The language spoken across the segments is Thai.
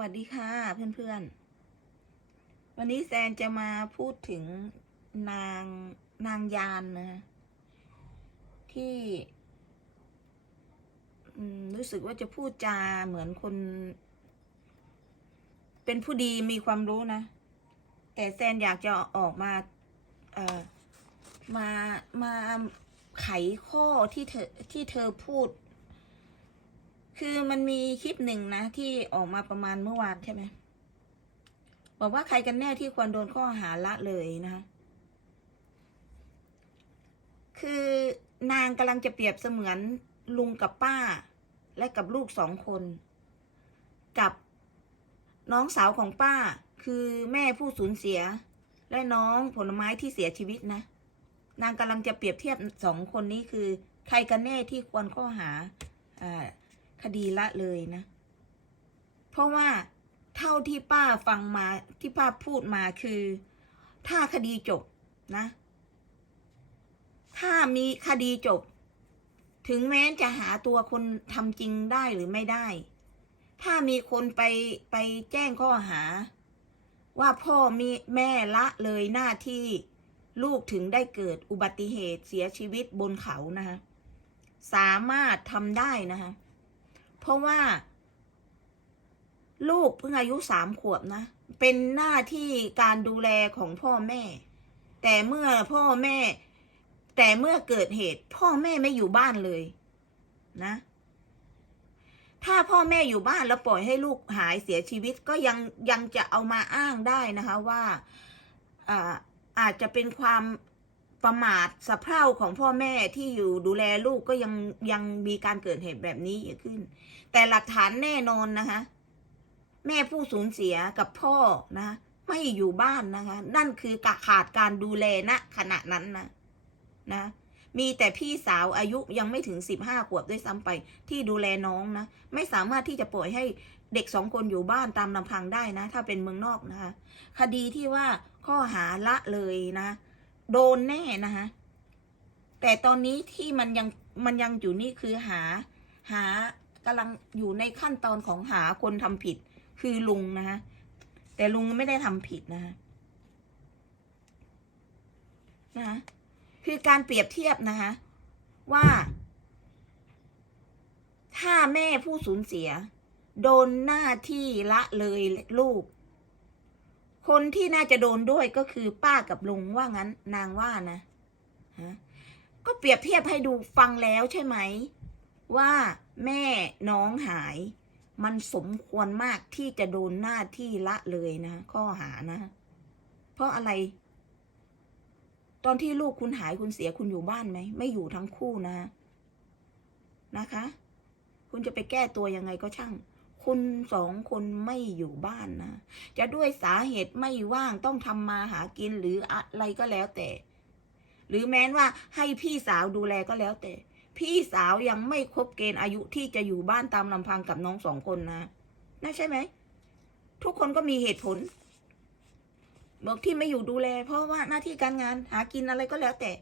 วัสดีค่ะเพื่อนๆ วันนี้แซนจะมาพูดถึงนางนางยานนะที่รู้สึกว่าจะพูดจาเหมือนคน เป็นผู้ดีมีความรู้นะ แต่แซนอยากจะออกมาเอ่อมามาไขข้อที่เธอที่เธอพูด คือมันมีคลิปหนึ่งนะ ที่ออกมาประมาณเมื่อวานใช่ไหมบอกว่าใครกันแน่ที่ควรโดนข้อหาละเลยนะคะคือนางกำลังจะเปรียบเสมือนลุงกับป้า และกับลูกสองคน กับน้องสาวของป้า คือแม่ผู้สูญเสีย และน้องผลไม้ที่เสียชีวิตนะ นางกำลังจะเปรียบเทียบสองคนนี้คือ ใครกันแน่ที่ควรข้อหาอ่า คดีละเลยนะ เพราะว่าเท่าที่ป้าฟังมาที่ป้าพูดมาคือ ถ้าคดีจบนะ ถ้ามีคดีจบ ถึงแม้จะหาตัวคนทำจริงได้หรือไม่ได้ ถ้ามีคนไปไปแจ้งข้อหา ว่าพ่อมีแม่ละเลยหน้าที่ลูกถึงได้เกิดอุบัติเหตุเสียชีวิตบนเขานะคะสามารถทำได้นะคะ เพราะว่า ลูกเพิ่งอายุสามขวบนะ เป็นหน้าที่การดูแลของพ่อแม่ แต่เมื่อพ่อแม่ แต่เมื่อเกิดเหตุ พ่อแม่ไม่อยู่บ้านเลย นะ ถ้าพ่อแม่อยู่บ้านแล้วปล่อยให้ลูกหายเสียชีวิตก็ยังยังจะเอามาอ้างได้นะคะว่าอ่าอาจจะเป็นความ ประมาทสะเพร่าของพ่อแม่ที่อยู่ดูแลลูกก็ยังยังมีการเกิดเหตุแบบนี้ขึ้น แต่หลักฐานแน่นอนนะคะ แม่ผู้สูญเสียกับพ่อนะไม่อยู่บ้านนะคะ นั่นคือกขาดการดูแลณขณะนั้นนะนะ มีแต่พี่สาวอายุยังไม่ถึงสิบห้าขวบด้วยซ้ำไป ที่ดูแลน้องนะ ไม่สามารถที่จะปล่อยให้เด็กสองคนอยู่บ้านตามลำพังได้นะ ถ้าเป็นเมืองนอกนะคะ คดีที่ว่าข้อหาละเลยนะ โดนแน่นะคะแต่ตอนนี้ที่มันยังมันยังอยู่นี่คือหา หากำลังอยู่ในขั้นตอนของหาคนทำผิด คือลุงนะคะแต่ลุงไม่ได้ทำผิดนะคะนะคะคือการเปรียบเทียบนะคะว่า ถ้าแม่ผู้สูญเสีย โดนหน้าที่ละเลยลูก คนที่น่าจะโดนด้วยก็คือป้ากับลุงว่างั้น นางว่านะฮะก็เปรียบเทียบให้ดูฟังแล้วใช่ไหม ว่าแม่น้องหาย มันสมควรมากที่จะโดนหน้าที่ละเลยนะ ข้อหานะ เพราะอะไร ตอนที่ลูกคุณหายคุณเสียคุณอยู่บ้านไหม ไม่อยู่ทั้งคู่นะ นะคะ คุณจะไปแก้ตัวยังไงก็ช่าง คุณสองคนไม่อยู่บ้านนะ จะด้วยสาเหตุไม่ว่างต้องทำมาหากินหรืออะไรก็แล้วแต่ หรือแม้นว่าให้พี่สาวดูแลก็แล้วแต่ พี่สาวยังไม่ครบเกณฑ์อายุที่จะอยู่บ้านตามลำพังกับน้องสองคนนะน่าใช่ไหม ทุกคนก็มีเหตุผล บอกที่ไม่อยู่ดูแล เพราะว่าหน้าที่การงานหากินอะไรก็แล้วแต่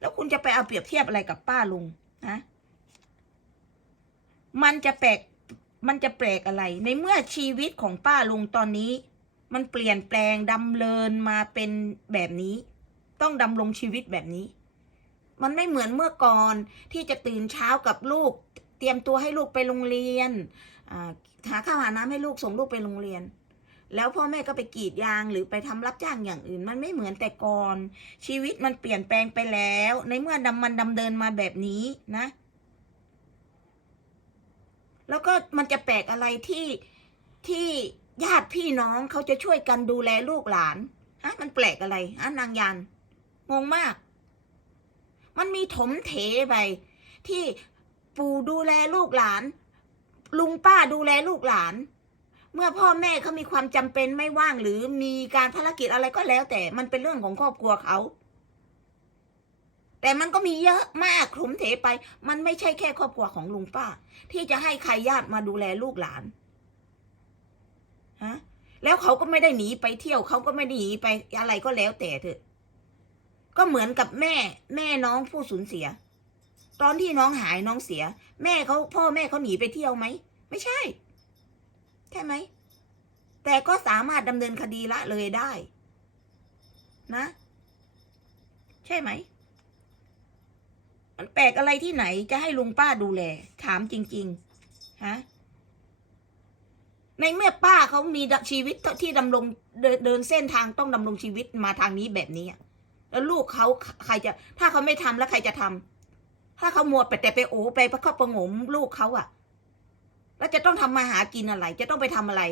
แล้วคุณจะไปเอาเปรียบเทียบอะไรกับป้าลุงนะมันจะแปลก มันจะแปลกอะไร ในเมื่อชีวิตของป้าลุงตอนนี้ มันเปลี่ยนแปลงดำเนินมาเป็นแบบนี้ ต้องดำรงชีวิตแบบนี้ มันไม่เหมือนเมื่อก่อนที่จะตื่นเช้ากับลูก เตรียมตัวให้ลูกไปโรงเรียนหาข้าวหาน้ำให้ลูกส่งลูกไปโรงเรียน แล้วพ่อแม่ก็ไปกรีดยางหรือไปทำรับจ้างอย่างอื่น มันไม่เหมือนแต่ก่อน ชีวิตมันเปลี่ยนแปลงไปแล้ว ในเมื่อดำมันดำเดินมาแบบนี้นะ แล้วก็มันจะแปลกอะไรที่ที่ญาติพี่น้องเขาจะช่วยกันดูแลลูกหลานฮะมันแปลกอะไรฮะนางยันงงมาก มันมีถมเถไปที่ปู่ดูแลลูกหลาน ลุงป้าดูแลลูกหลาน เมื่อพ่อแม่เขามีความจำเป็นไม่ว่างหรือมีการภารกิจอะไรก็แล้วแต่มันเป็นเรื่องของครอบครัวเขา แต่มันก็มีเยอะมากคลุมเถไป มันไม่ใช่แค่ครอบครัวของลุงป้า ที่จะให้ใครญาติมาดูแลลูกหลานฮะแล้วเขาก็ไม่ได้หนีไปเที่ยวเขาก็ไม่ได้หนีไปอะไรก็แล้วแต่เถอะ ก็เหมือนกับแม่ แม่น้องผู้สูญเสีย ตอนที่น้องหายน้องเสีย แม่เขาพ่อแม่เขาหนีไปเที่ยวไหมไม่ใช่ ใช่ไหมแต่ก็สามารถดำเนินคดีละเลยได้ นะ ใช่ไหม มันแปลกอะไรที่ไหนจะให้ลุงป้าดูแล ถามจริง ๆ ฮะ ในเมื่อป้าเขามีชีวิตที่ดำรงเดินเส้นทางต้องดำรงชีวิตมาทางนี้แบบนี้แล้วลูกเขาใครจะ ถ้าเขาไม่ทำแล้วใครจะทำถ้าเขามัวไปแต่ไปโอ้ไปประคบประงมลูกเขาอะแล้วจะต้องทำมาหากินอะไร จะต้องไปทำอะไร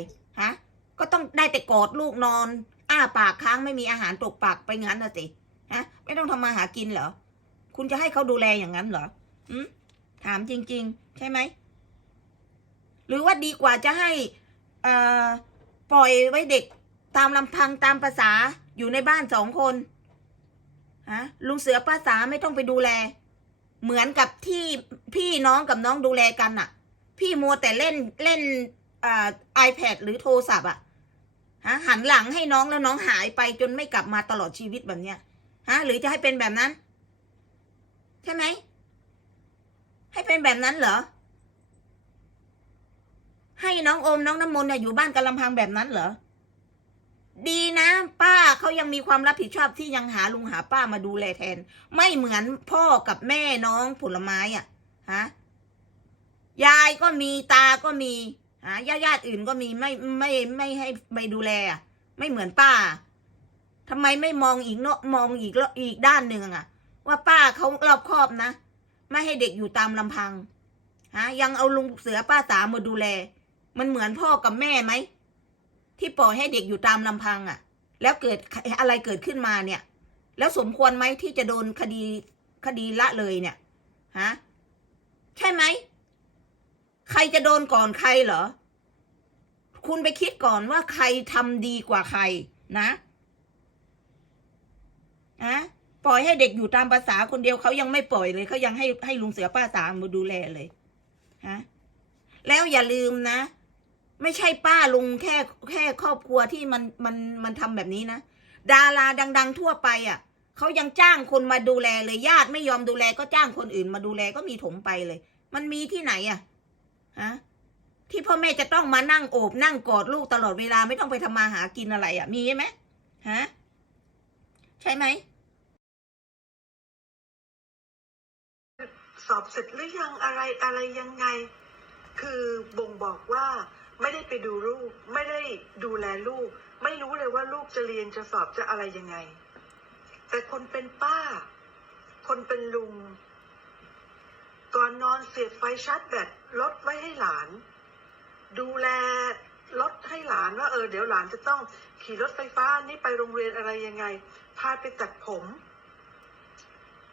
ฮะ ก็ต้องได้แต่กอดลูกนอน อ้าปากค้างไม่มีอาหารตกปากไปงั้นนะสิฮะ ไม่ต้องทำมาหากินเหรอ คุณจะให้เขาดูแลอย่างนั้นเหรออืมถามจริง ๆ ใช่ไหม หรือว่าดีกว่าจะให้ปล่อยไว้เด็กตามลำพังตามภาษาอยู่ในบ้านสองคนฮะลุงเสือป้าสาไม่ต้องไปดูแล เหมือนกับที่พี่น้องกับน้องดูแลกันอะพี่มัวแต่เล่นเล่นไอ่า iPad หรือโทรศัพท์อะฮะหันหลังให้น้องแล้วน้องหายไปจนไม่กลับมาตลอดชีวิตแบบเนี้ยฮะหรือจะให้เป็นแบบนั้น ใช่ไหม ให้เป็นแบบนั้นเหรอ ให้น้องโอมน้องน้ำมนต์เนี่ยอยู่บ้านกันลำพังแบบนั้นเหรอ ดีนะ ป้าเขายังมีความรับผิดชอบที่ยังหาลุงหาป้ามาดูแลแทน ไม่เหมือนพ่อกับแม่น้องผลไม้อะฮะยายก็มีตาก็มีฮะญาติญาติอื่นก็มีไม่ไม่ไม่ให้ไปดูแลไม่เหมือนป้าทำไมไม่มองอีกเนาะมองอีกแล้วอีกด้านหนึ่งอะ ว่าป้าเขารอบคอบนะ ไม่ให้เด็กอยู่ตามลำพังฮะยังเอาลุงเสือป้าสามาดูแล มันเหมือนพ่อกับแม่ไหม ที่ปล่อยให้เด็กอยู่ตามลำพังอะ่ะ แล้วเกิดอะไรเกิดขึ้นมาเนี่ย แล้วสมควรไหมที่จะโดนคดีคดีละเลยเนี่ยฮะใช่ไหมใครจะโดนก่อนใครเหรอ คุณไปคิดก่อนว่าใครทำดีกว่าใครนะอะ ปล่อยให้เด็กอยู่ตามภาษาคนเดียวเขายังไม่ปล่อยเลยเขายังให้ให้ลุงเสือป้าสามาดูแลเลยฮะแล้วอย่าลืมนะ ไม่ใช่ป้าลุงแค่แค่ครอบครัวที่มันมันมันทำแบบนี้นะดาราดัง ๆ ทั่วไปอะเขายังจ้างคนมาดูแลเลยญาติไม่ยอมดูแลก็จ้างคนอื่นมาดูแลก็มีถมไปเลย มันมีที่ไหนอะฮะที่พ่อแม่จะต้องมานั่งโอบนั่งกอดลูกตลอดเวลาไม่ต้องไปทำมาหากินอะไรอะ มีไหมฮะใช่ไหม สอบเสร็จหรือยังอะไรอะไรยังไง คือบ่งบอกว่าไม่ได้ไปดูลูก ไม่ได้ดูแลลูก ไม่รู้เลยว่าลูกจะเรียนจะสอบจะอะไรยังไง แต่คนเป็นป้า คนเป็นลุง ก่อนนอนเสียบไฟชาร์จแบตรถไว้ให้หลาน ดูแลรถให้หลานว่าเออเดี๋ยวหลานจะต้องขี่รถไฟฟ้านี่ไปโรงเรียนอะไรยังไง พาไปตัดผม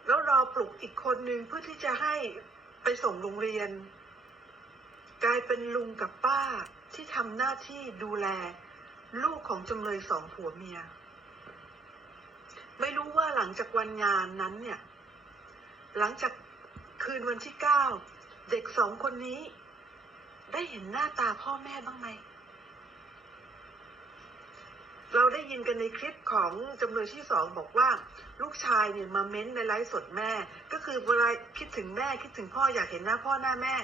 แล้วรอปลุกอีกคนนึงเพื่อที่จะให้ไปส่งโรงเรียน กลายเป็นลุงกับป้าที่ทำหน้าที่ดูแล ลูกของจำเลยสองผัวเมีย ไม่รู้ว่าหลังจากวันงานนั้นเนี่ย หลังจากคืนวันที่เก้าเด็กสองคนนี้ ได้เห็นหน้าตาพ่อแม่บ้างไหม เราได้ยินกันในคลิปของจำเลยที่สองบอกว่า ลูกชายเนี่ยมาเม้นในไลฟ์สดแม่ ก็คือเวลาคิดถึงแม่คิดถึงพ่ออยากเห็นหน้าพ่อหน้าแม่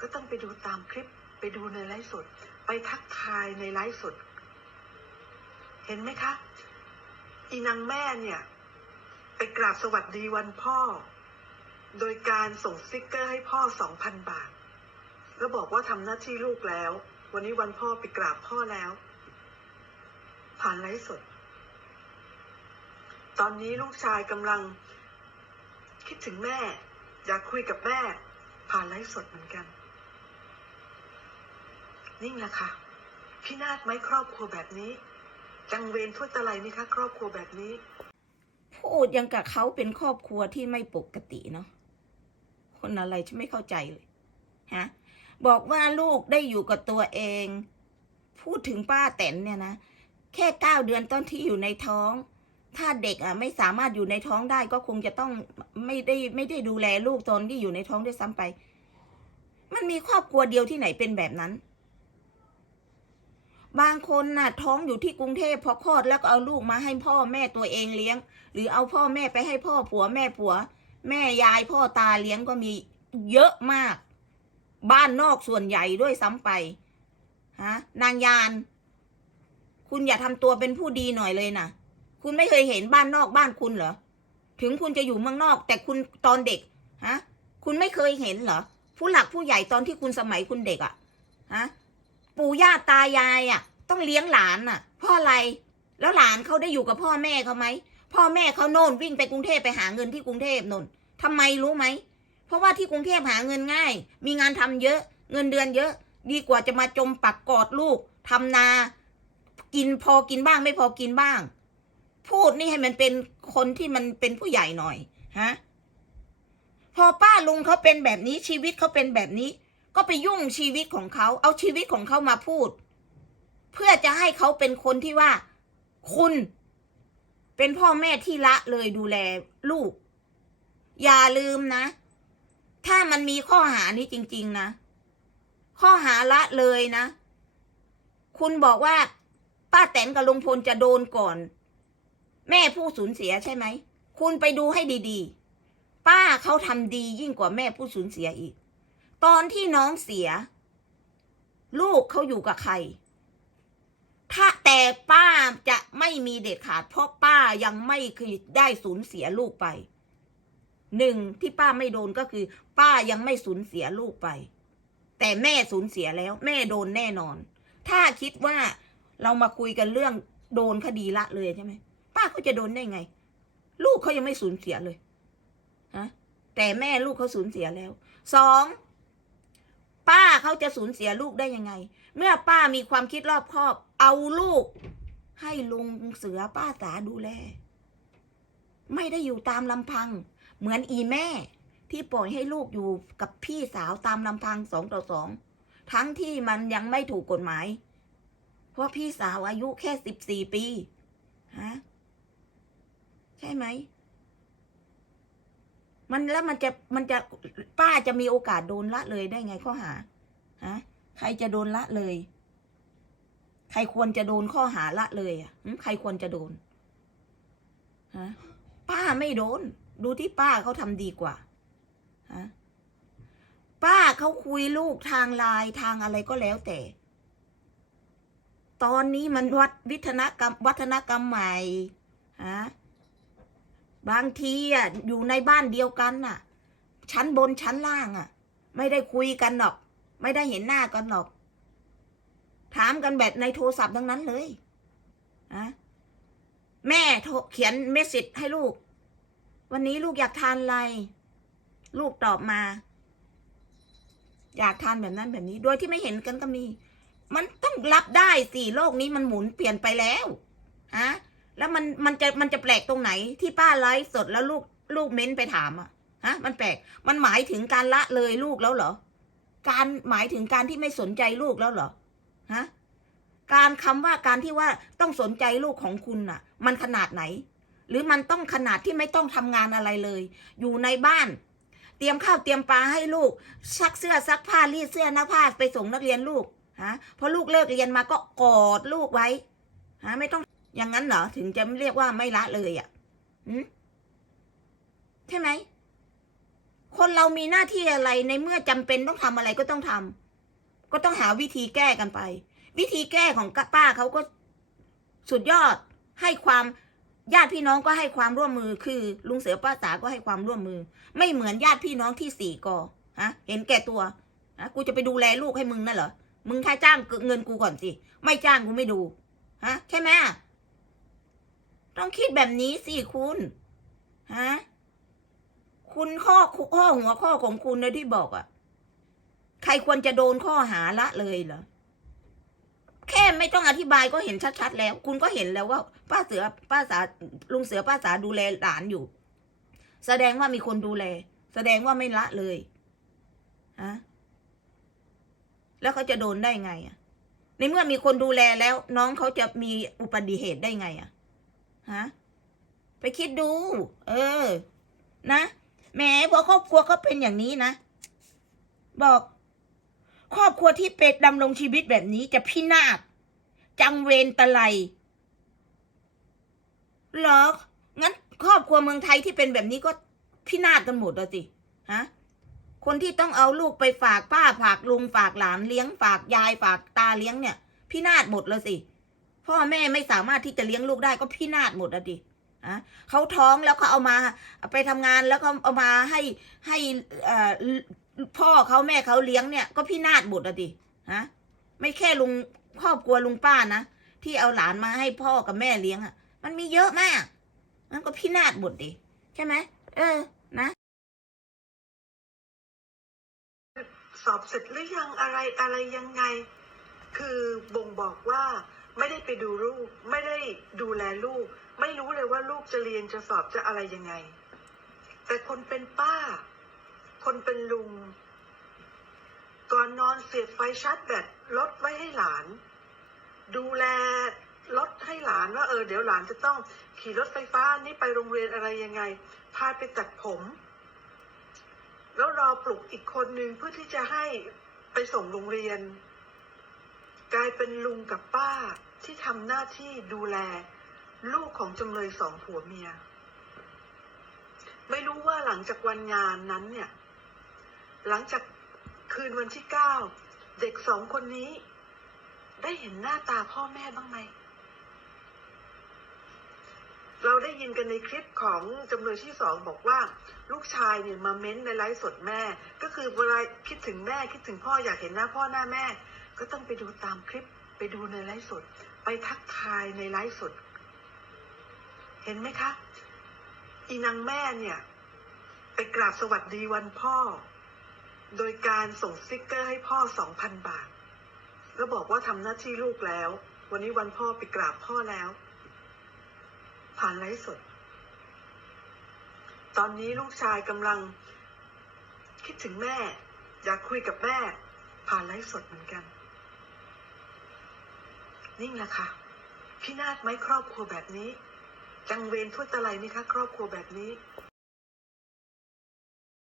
ก็ต้องไปดูตามคลิปไปดูในไลฟ์สด ไปทักทายในไลฟ์สด เห็นไหมคะ อีนางแม่เนี่ย ไปกราบสวัสดีวันพ่อ โดยการส่งสติกเกอร์ให้พ่อสองพันบาท แล้วบอกว่าทำหน้าที่ลูกแล้ว วันนี้วันพ่อไปกราบพ่อแล้ว ผ่านไลฟ์สด ตอนนี้ลูกชายกำลัง คิดถึงแม่ อยากคุยกับแม่ ผ่านไลฟ์สดเหมือนกันนี่แหละค่ะพินาศไหมครอบครัวแบบนี้ จังเวรทั่วตะไลไหมคะ ครอบครัวแบบนี้ พูดยังกับเขาเป็นครอบครัวที่ไม่ปกติเนาะคนอะไรฉันไม่เข้าใจเลยฮะบอกว่าลูกได้อยู่กับตัวเอง พูดถึงป้าแตนเนี่ยนะ แค่เก้าเดือนต้นที่อยู่ในท้อง ถ้าเด็กอะไม่สามารถอยู่ในท้องได้ก็คงจะต้องไม่ได้ไม่ได้ดูแลลูกตอนที่อยู่ในท้องด้วยซ้ำไป มันมีครอบครัวเดียวที่ไหนเป็นแบบนั้น บางคนน่ะ ท้องอยู่ที่กรุงเทพพอคลอดแล้วก็เอาลูกมาให้พ่อแม่ตัวเองเลี้ยง หรือเอาพ่อแม่ไปให้พ่อผัวแม่ผัว แม่ยายพ่อตาเลี้ยงก็มีเยอะมาก บ้านนอกส่วนใหญ่ด้วยซ้ำไปฮะนางยาน คุณอย่าทำตัวเป็นผู้ดีหน่อยเลยนะคุณไม่เคยเห็นบ้านนอกบ้านคุณเหรอ ถึงคุณจะอยู่เมืองนอก แต่คุณตอนเด็กฮะ คุณไม่เคยเห็นเหรอ ผู้หลักผู้ใหญ่ตอนที่คุณสมัยคุณเด็กอะฮะปู่ย่าตายายอะต้องเลี้ยงหลานอะเพราะอะไร แล้วหลานเขาได้อยู่กับพ่อแม่เขาไหมพ่อแม่เขาโน่นวิ่งไปกรุงเทพไปหาเงินที่กรุงเทพนนทำไมรู้ไหม เพราะว่าที่กรุงเทพหาเงินง่าย มีงานทำเยอะ เงินเดือนเยอะ ดีกว่าจะมาจมปักกอดลูกทำนา กินพอกินบ้างไม่พอกินบ้าง พูดนี่ให้มันเป็นคนที่มันเป็นผู้ใหญ่หน่อยฮะพอป้าลุงเขาเป็นแบบนี้ชีวิตเขาเป็นแบบนี้ ก็ไปยุ่งชีวิตของเขาเอาชีวิตของเขามาพูด เพื่อจะให้เขาเป็นคนที่ว่า คุณเป็นพ่อแม่ที่ละเลยดูแลลูก อย่าลืมนะ ถ้ามันมีข้อหานี้จริง ๆ นะ ข้อหาละเลยนะ คุณบอกว่า ป้าแตนกับลุงพลจะโดนก่อน แม่ผู้สูญเสียใช่ไหม คุณไปดูให้ดีๆ ป้าเขาทำดียิ่งกว่าแม่ผู้สูญเสียอีก ตอนที่น้องเสีย ลูกเขาอยู่กับใคร ถ้าแต่ป้าจะไม่มีเด็ดขาด เพราะป้ายังไม่เคยได้สูญเสียลูกไปหนึ่งที่ป้าไม่โดนก็คือ ป้ายังไม่สูญเสียลูกไป แต่แม่สูญเสียแล้ว แม่โดนแน่นอน ถ้าคิดว่า เรามาคุยกันเรื่องโดนคดีละเลยใช่ไหมป้าเขาจะโดนได้ไง ลูกเขายังไม่สูญเสียเลยฮะแต่แม่ลูกเขาสูญเสียแล้วสองป้าเขาจะสูญเสียลูกได้ยังไง เมื่อป้ามีความคิดรอบคอบ เอาลูก ให้ลุงเสือป้าสาดูแล ไม่ได้อยู่ตามลำพัง เหมือนอีแม่ ที่ปล่อยให้ลูกอยู่กับพี่สาวตามลำพังสองต่อสองทั้งที่มันยังไม่ถูกกฎหมาย ราะพี่สาวอายุแค่สิบสี่ปี ฮะ ใช่ไหม มันแล้วมันจะมันจะป้าจะมีโอกาสโดนละเลยได้ไงข้อหา ฮะ ใครจะโดนละเลย ใครควรจะโดนข้อหาละเลยอะใครควรจะโดน ฮะ ป้าไม่โดน ดูที่ป้าเขาทำดีกว่า ฮะ ป้าเขาคุยลูกทางไลน์ทางอะไรก็แล้วแต่ ตอนนี้มันวัดวิทนกรรมวัฒนกรรมใหม่ฮะบางทีอะอยู่ในบ้านเดียวกันน่ะ ชั้นบนชั้นล่างอะ ไม่ได้คุยกันหรอก ไม่ได้เห็นหน้ากันหรอก ถามกันแบบในโทรศัพท์ทั้งนั้นเลยอะแม่โทรเขียนเมสเซจให้ลูก วันนี้ลูกอยากทานอะไร ลูกตอบมา อยากทานแบบนั้นแบบนี้ โดยที่ไม่เห็นกันก็มี มันต้องรับได้สิโลกนี้มันหมุนเปลี่ยนไปแล้วฮะแล้วมันมันจะมันจะแปลกตรงไหนที่ป้าไลฟ์สดแล้วลูกลูกเม้นไปถามอะฮะมันแปลกมันหมายถึงการละเลยลูกแล้วเหรอ การหมายถึงการที่ไม่สนใจลูกแล้วเหรอฮะการคำว่าการที่ว่าต้องสนใจลูกของคุณน่ะ มันขนาดไหน หรือมันต้องขนาดที่ไม่ต้องทำงานอะไรเลย อยู่ในบ้าน เตรียมข้าวเตรียมปลาให้ลูกซักเสื้อซักผ้ารีดเสื้อนักผ้าไปส่งนักเรียนลูก ฮะพอลูกเลิกเรียนมาก็กอดลูกไว้ฮะไม่ต้องอย่างนั้นเหรอถึงจะเรียกว่าไม่ละเลยอะหืมใช่ไหมคนเรามีหน้าที่อะไรในเมื่อจำเป็นต้องทำอะไรก็ต้องทำก็ต้องหาวิธีแก้กันไป วิธีแก้ของป้าเขาก็สุดยอดให้ความญาติพี่น้องก็ให้ความร่วมมือ คือลุงเสือป้าสาก็ให้ความร่วมมือ ไม่เหมือนญาติพี่น้องที่สี่กอฮะ เห็นแก่ตัวฮะกูจะไปดูแลลูกให้มึงนั่นเหรอ มึงค่จ้างเงินกูก่อนสิ ไม่จ้างกูไม่ดู ฮะ ใช่ไหมต้องคิดแบบนี้สิคุณ ฮะ คุณข้อข้อหัวข้อของคุณนะที่บอกอะ่ะ ใครควรจะโดนข้อหาละเลยเหรอ แค่ไม่ต้องอธิบายก็เห็นชัดๆแล้ว คุณก็เห็นแล้วว่า ป้าเสือ ป้าสา ลุงเสือป้าสาดูแลหลานอยู่ แสดงว่ามีคนดูแล แสดงว่าไม่ละเลย ฮะ แล้วเขาจะโดนได้ไงอะ ในเมื่อมีคนดูแลแล้ว น้องเขาจะมีอุบัติเหตุได้ไงอะฮะไปคิดดู เออ นะแหมพอครอบครัวเขาเป็นอย่างนี้นะ บอก ครอบครัวที่เป็ดดำรงชีวิตแบบนี้จะพินาศจังเวรตะไลหรองั้นครอบครัวเมืองไทยที่เป็นแบบนี้ก็พินาศกันหมดแล้วสิฮะ คนที่ต้องเอาลูกไปฝากป้าฝากลุงฝากหลานเลี้ยงฝากยายฝากตาเลี้ยงเนี่ย พินาศหมดแล้วสิ พ่อแม่ไม่สามารถที่จะเลี้ยงลูกได้ก็พินาศหมดอะดิอะเขาท้องแล้วเขาเอามาไปทำงานแล้วก็เอามาให้ให้พ่อเขาแม่เขาเลี้ยงเนี่ยก็พินาศหมดอะดิฮะไม่แค่ลุงครอบครัวลุงป้านะที่เอาหลานมาให้พ่อกับแม่เลี้ยงอะมันมีเยอะมากมันก็พินาศหมดดิใช่ไหมเออ สอบเสร็จหรือยังอะไรอะไรยังไง คือบ่งบอกว่าไม่ได้ไปดูลูก ไม่ได้ดูแลลูก ไม่รู้เลยว่าลูกจะเรียนจะสอบจะอะไรยังไง แต่คนเป็นป้า คนเป็นลุง ก่อนนอนเสียบไฟชาร์จแบตรถไว้ให้หลาน ดูแลรถให้หลานว่าเออเดี๋ยวหลานจะต้องขี่รถไฟฟ้านี่ไปโรงเรียนอะไรยังไง พาไปตัดผม แล้วรอปลุกอีกคนนึงเพื่อที่จะให้ไปส่งโรงเรียน กลายเป็นลุงกับป้าที่ทำหน้าที่ดูแล ลูกของจำเลยสองผัวเมีย ไม่รู้ว่าหลังจากวันงานนั้นเนี่ย หลังจากคืนวันที่เก้าเด็กสองคนนี้ ได้เห็นหน้าตาพ่อแม่บ้างไหม เราได้ยินกันในคลิปของจำเลยที่สองบอกว่า ลูกชายเนี่ยมาเม้นในไลฟ์สดแม่ ก็คือเวลาคิดถึงแม่คิดถึงพ่ออยากเห็นหน้าพ่อหน้าแม่ ก็ต้องไปดูตามคลิปไปดูในไลฟ์สด ไปทักทายในไลฟ์สด เห็นไหมคะอีนางแม่เนี่ยไปกราบสวัสดีวันพ่อ โดยการส่งสติกเกอร์ให้พ่อสองพันบาท แล้วบอกว่าทำหน้าที่ลูกแล้ว วันนี้วันพ่อไปกราบพ่อแล้ว ผ่านไลฟ์สด ตอนนี้ลูกชายกำลังคิดถึงแม่ อยากคุยกับแม่ ผ่านไลฟ์สดเหมือนกัน นิ่งแหละค่ะพี่นาฏไหมครอบครัวแบบนี้ จังเวรทั่วตะไลไหมคะ ครอบครัวแบบนี้